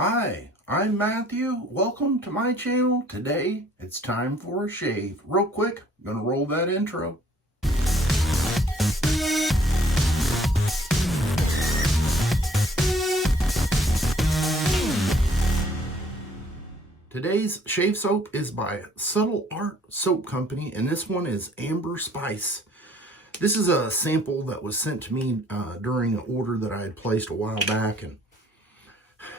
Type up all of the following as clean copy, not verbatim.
Hi, I'm Matthew. Welcome to my channel. Today, it's time for a shave. Real quick, I'm gonna roll that intro. Today's shave soap is by Subtle Art Soap Company, and this one is Amber Spice. This is a sample that was sent to me during an order that I had placed a while back, and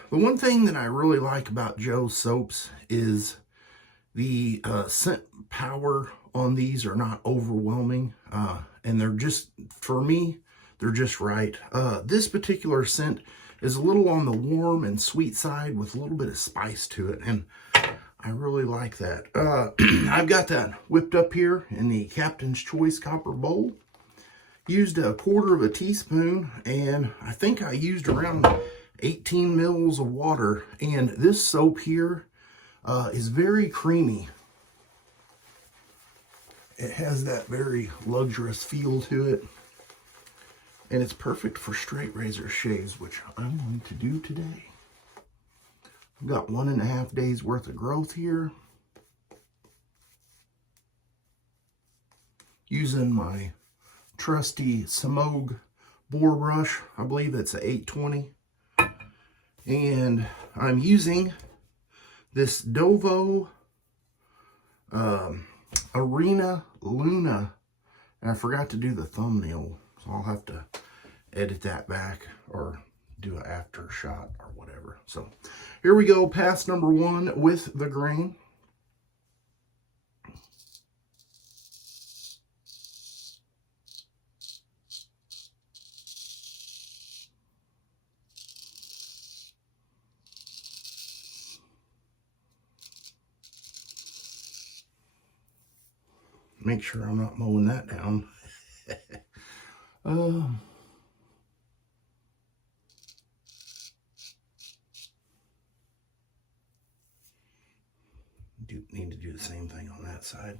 the one thing that I really like about Joe's soaps is the scent power on these are not overwhelming, and they're just, for me, they're just right. This particular scent is a little on the warm and sweet side with a little bit of spice to it, and I really like that. I've got that whipped up here in the Captain's Choice copper bowl. Used 1/4 teaspoon, and I think I used around 18 mils of water, and this soap here is very creamy. It has that very luxurious feel to it, and it's perfect for straight razor shaves, which I'm going to do today. I've got 1.5 days worth of growth here. Using my trusty Semouge Boar brush. I believe that's an 820. And I'm using this Dovo Arena Luna. And I forgot to do the thumbnail, so I'll have to edit that back or do an after shot or whatever. So here we go, pass number 1 with the grain. Make sure I'm not mowing that down. Do need to do the same thing on that side.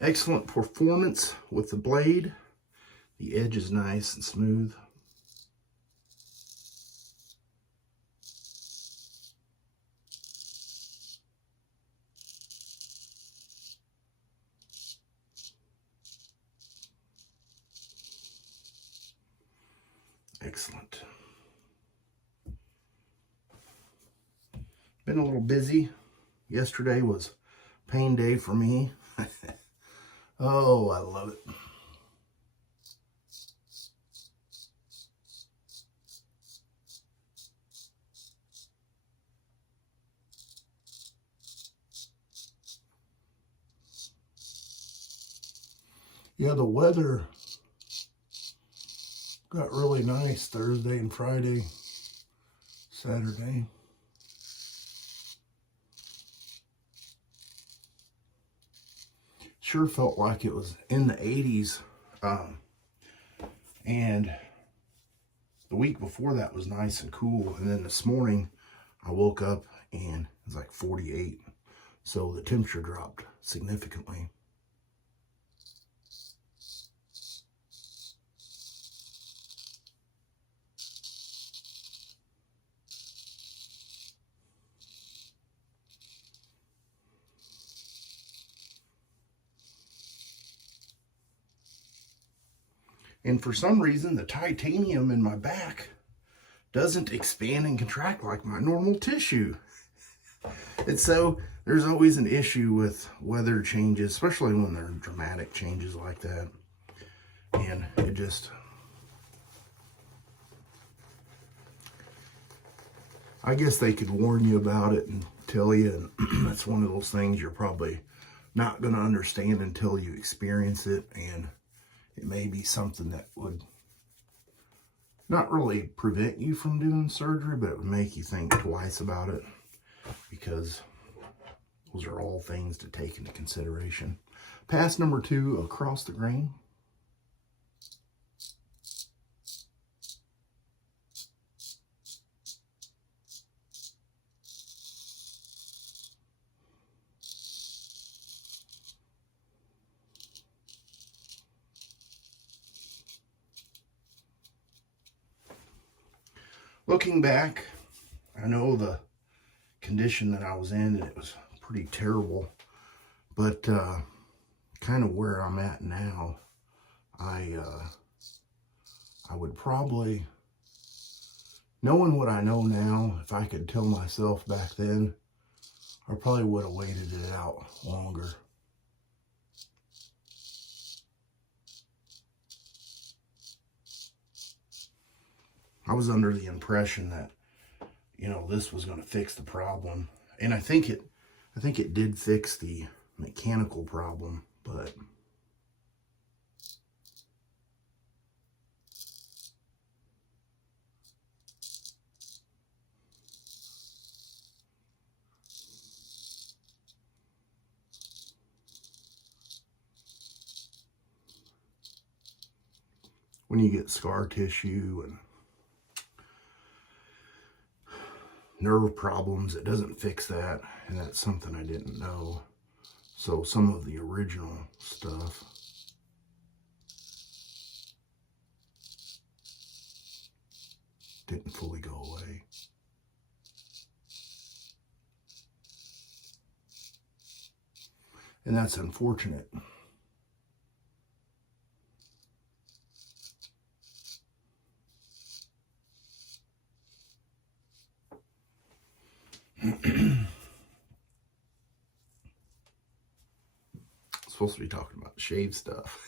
Excellent performance with the blade. The edge is nice and smooth. Excellent. Been a little busy. Yesterday was pain day for me. Oh, I love it. Yeah, the weather got really nice Thursday and Friday, Saturday. Sure felt like it was in the 80s. And the week before that was nice and cool. And then this morning I woke up and it was like 48. So the temperature dropped significantly. And for some reason, the titanium in my back doesn't expand and contract like my normal tissue. And so there's always an issue with weather changes, especially when they're dramatic changes like that. And it just, I guess they could warn you about it and tell you, and that's one of those things you're probably not going to understand until you experience it. And it may be something that would not really prevent you from doing surgery, but it would make you think twice about it, because those are all things to take into consideration. Pass number 2 across the grain. Looking back, I know the condition that I was in, and it was pretty terrible, but kind of where I'm at now, I would probably, knowing what I know now, if I could tell myself back then, I probably would have waited it out longer. I was under the impression that, you know, this was going to fix the problem. And I think it did fix the mechanical problem, but when you get scar tissue and nerve problems, it doesn't fix that, and that's something I didn't know. So some of the original stuff didn't fully go away. And that's unfortunate. Supposed to be talking about shave stuff.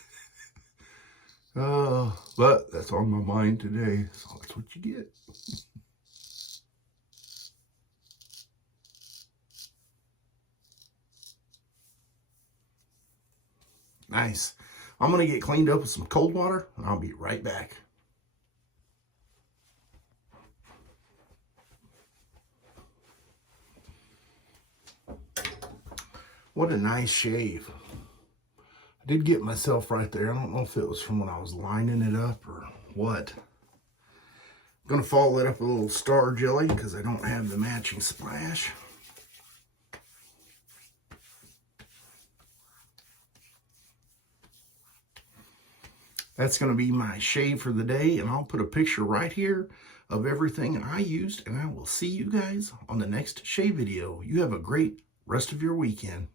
But that's on my mind today, so that's what you get. Nice. I'm going to get cleaned up with some cold water, and I'll be right back. What a nice shave. I did get myself right there. I don't know if it was from when I was lining it up or what. I'm going to follow it up with a little Star Jelly because I don't have the matching splash. That's going to be my shave for the day, and I'll put a picture right here of everything I used, and I will see you guys on the next shave video. You have a great rest of your weekend.